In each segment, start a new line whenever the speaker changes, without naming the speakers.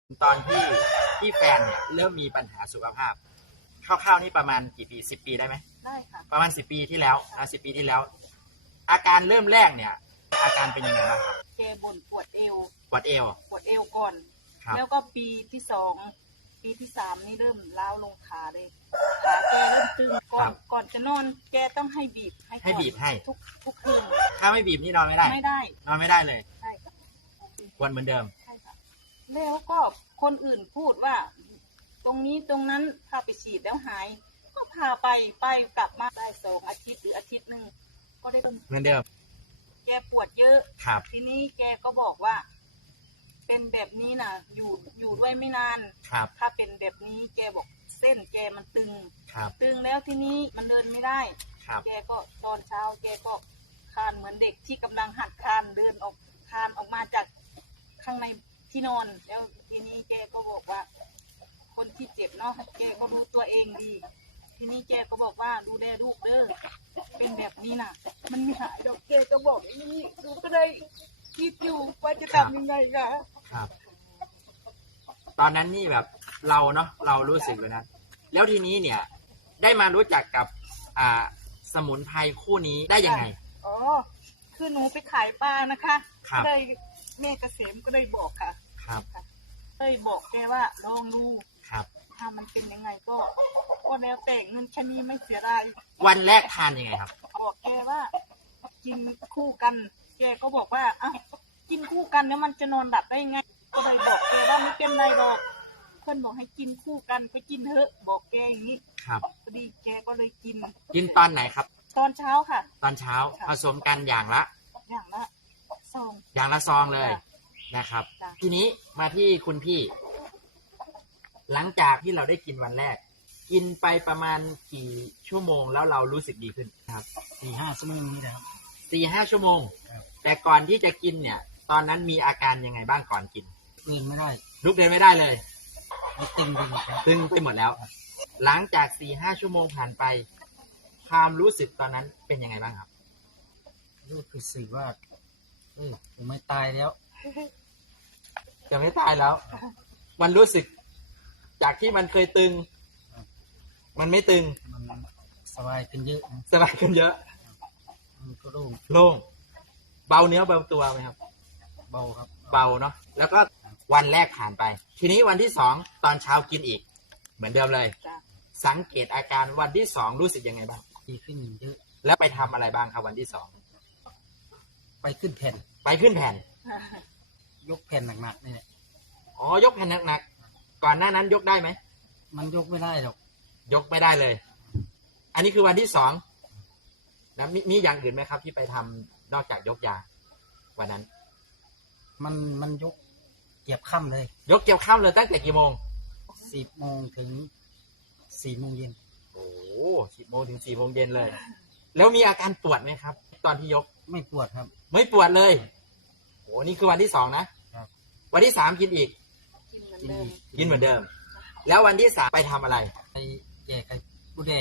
ตอนที่แฟนเนี่ยเริ่มมีปัญหาสุขภาพคร่าวๆนี่ประมาณกี่ปี10 ปีได้ไหม
ได้ค่ะ
ประมาณ10 ปีที่แล้ว10 ปีที่แล้ว อาการเริ่มแรกเนี่ยอาการเป็นยังไงบ้างครับ
แกบ่นปวดเอว
ปวดเอว
ก่อน
ครับ
แล้วก็ปีที่2ปีที่3นี่เริ่มล้าวลงขาเลยขาแกเริ่มตึงก่อนจะนอนแกต้องให้บีบ
ให้บีบให้
ทุกคืน
ถ้าไม่บีบนี่นอนไม่ได้นอนไม่ได้เลย
ใช่ค่ะ
ปวดเหมือนเดิม
ใช่ค่ะแล้วก็คนอื่นพูดว่าตรงนี้ตรงนั้นพาไปฉีดแล้วหายก็พาไปกลับมาได้2 อาทิตย์หรืออาทิตย์นึงก็ได้
เหมือนเดิม
แกปวดเยอะทีนี้แกก็บอกว่าเป็นแบบนี้นะอยู่ด้วยไม่นานถ้าเป็นแบบนี้แกบอกเส้นแกมันตึงแล้วทีนี้มันเดินไม่ได้แกก็ตอนเช้าแกก็คลานเหมือนเด็กที่กำลังหัดคลานเดินคลานออกมาจากข้างในที่นอนแล้วทีนี้แกก็บอกว่าคนที่เจ็บเนาะแกก็รู้ตัวเองดีทีนี้แกก็บอกว่าดูแลลูกเด้อเป็นแบบนี้นะมันไม่หายดอกแกก็บอกอย่างนี้ดูก็เลยคิดอยู่ว่าจะทำยังไงคะ
ครับตอนนั้นนี่แบบเราเนาะเรารู้สึกเลยนะแล้วทีนี้เนี่ยได้มารู้จักกับสมุนไพรคู่นี้ได้ยังไง
อ๋อคือหนูไปขายปลานะคะก็เลยแม่เกษมก็เลยบอกค่ะ
ครับ
เลยบอกแกว่าลองดู
ครับ
ถ้ามันเป็นยังไงก็แล้วแต่เงินแค่นี้ไม่เสียดาย
วันแรกทานยังไงครับ
บอกแกว่ากินคู่กันแกก็บอกว่าอ้าวกินคู่กันแล้วมันจะนอนหลับได้ไงก็เลยบอกแกว่าไม่เป็นไรหรอกเพื่อนบอกให้กินคู่กันไปกินเถอะบอกแกอย่างนี้
ครับ
พอดีแกก็เลยกิน
ตอนไหนครับ
ตอนเช้าค่ะ
ตอนเช้าผสมกันอย่างละ
ซอง
ซองเลยนะครับทีนี้มาที่คุณพี่หลังจากที่เราได้กินวันแรกกินไปประมาณกี่ชั่วโมงแล้วเรารู้สึกดีขึ้นครับ
4-5 ชั่วโมงนี้นะครับ
4-5 ชั่วโมงแต่ก่อนที่จะกินเนี่ยตอนนั้นมีอาการยังไงบ้างก่อนกิน
ลุกไม่ได้
ลุกเดินไม่ได้เลย
ตึงไปหมด
แล้ว หลังจาก4-5 ชั่วโมงผ่านไปความรู้สึกตอนนั้นเป็นยังไงบ้างครับ
รู้สึกว่าผมไม่ตายแล้ว
ยังไม่ตายแล้วมันรู้สึกจากที่มันเคยตึงมันไม่ตึง
มันสบายขึ้นเยอะ
มันก็โล่งเบาเนื้อเบาตัวไหมครับ
เบาครับ
เบาเนาะแล้วก็วันแรกผ่านไปทีนี้วันที่2ตอนเช้ากินอีกเหมือนเดิมเลยสังเกตอาการวันที่2รู้สึกยังไงบ้าง
ดีขึ้นเยอะ
แล้วไปทำอะไรบ้างครับวันที่2
ไปขึ้นแผ่นยกแผ่นหนักๆนี่แหละ
อ๋อยกแผ่นหนักๆก่อนหน้านั้นยกได้ไหม
มันยกไม่ได้หรอก
ยกไม่ได้เลยอันนี้คือวันที่2นะมีอย่างอื่นไหมครับที่ไปทำนอกจากยกยาวันนั้น
มันยกเกี่ยวค่ำเลย
ยกเกี่ยวค่ำเลยตั้งแต่กี่โมง
10 โมงถึง4 โมงเย็น
โอ้10 โมงถึง4 โมงเย็นเลยแล้วมีอาการปวดไหมครับตอนที่ยก
ไม่ปวดครับ
ไม่ปวดเลยโอ้นี่คือวันที่2นะครับวันที่3กินอีกกินเหมือนเดิมแล้ววันที่3ไปทำอะไร
ไปแย่ไข่มดแดง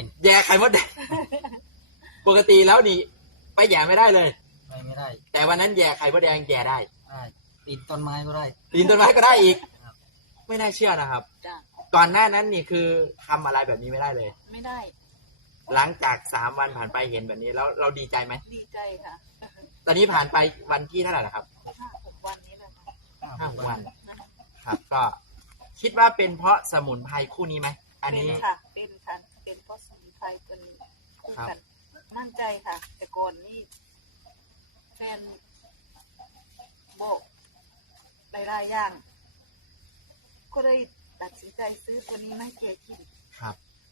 ปกติแล้วนี่ไปแย่ไม่ได้เลย
ไม่ได้
แต่วันนั้นแย่ไข่มดแดงแย่ได้
ปีนต้นไม้ก็ได้
อีกไม่น่าเชื่อนะครับก่อนหน้านั้นนี่คือทำอะไรแบบนี้ไม่ได้เลย
ไม่ได้
หลังจาก3 วันผ่านไปเห็นแบบนี้แล้วเราดีใจไหม
ดีใจค่ะ
ตอนนี้ผ่านไปวันที่เท่าไหร่แล้วครับ
5-6 วันนี้แล้ว
5-6 วันครับก็คิดว่าเป็นเพราะสมุนไพรคู่นี้ไหมอันนี้
ค่ะเป็นเพราะสมุนไพรตัวนี้คู่กันมั่นใจค่ะแต่ก่อนนี่แฟนบอกหลายอย่างก็เลยตัดสินใจซื้อตัวนี้มาให้แกกิน
ครับ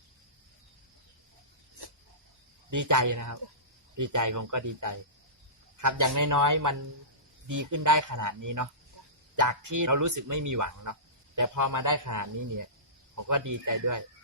ดีใจนะครับดีใจผมก็ดีใจครับอย่างน้อยๆมันดีขึ้นได้ขนาดนี้เนาะจากที่เรารู้สึกไม่มีหวังเนาะแต่พอมาได้ขนาดนี้เนี่ยผมก็ดีใจด้วย